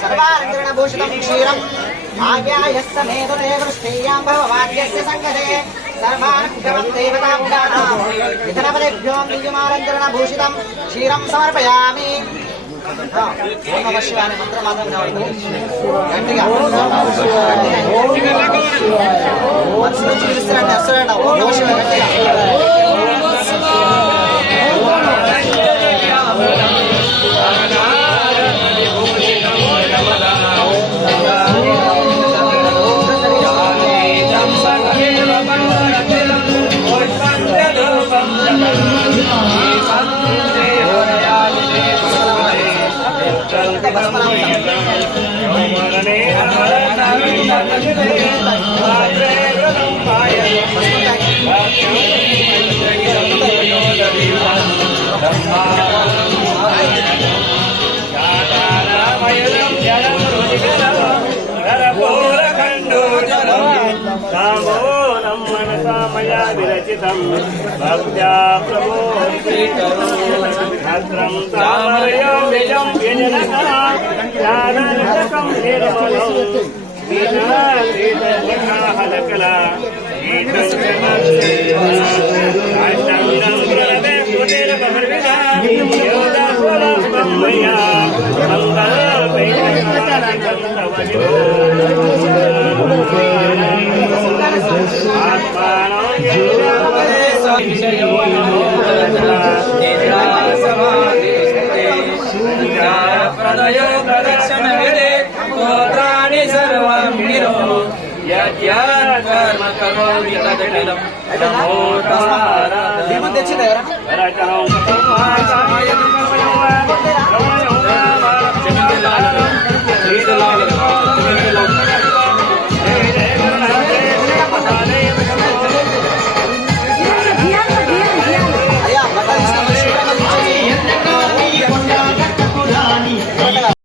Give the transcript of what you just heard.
सर्वारंजनभूषितं क्षीरम् आज्ञायस्य मेधुरेवृष्टेयां भववाद्यस्य संगते सर्वान् देवताभ्यानां विघ्नपदेभ्यो निजमारञ्जनभूषितं क्षीरं समर्पयामि। ఓం నమః శివాయ మంత్రం మాత్రం కావాలి గట్టిగా మనసులో చికిత్సరండి అసలు ఓం నమః శివాయ గట్టిగా విరచితం భక్త్యా ప్రబోధితం తామరయం విజం వ్యజనకం నిర్మలం హలకలా స్తోత్రాన్ని సర్వం విరో యజ్ఞకర్మ కరోమి తదనిలం నమో తారా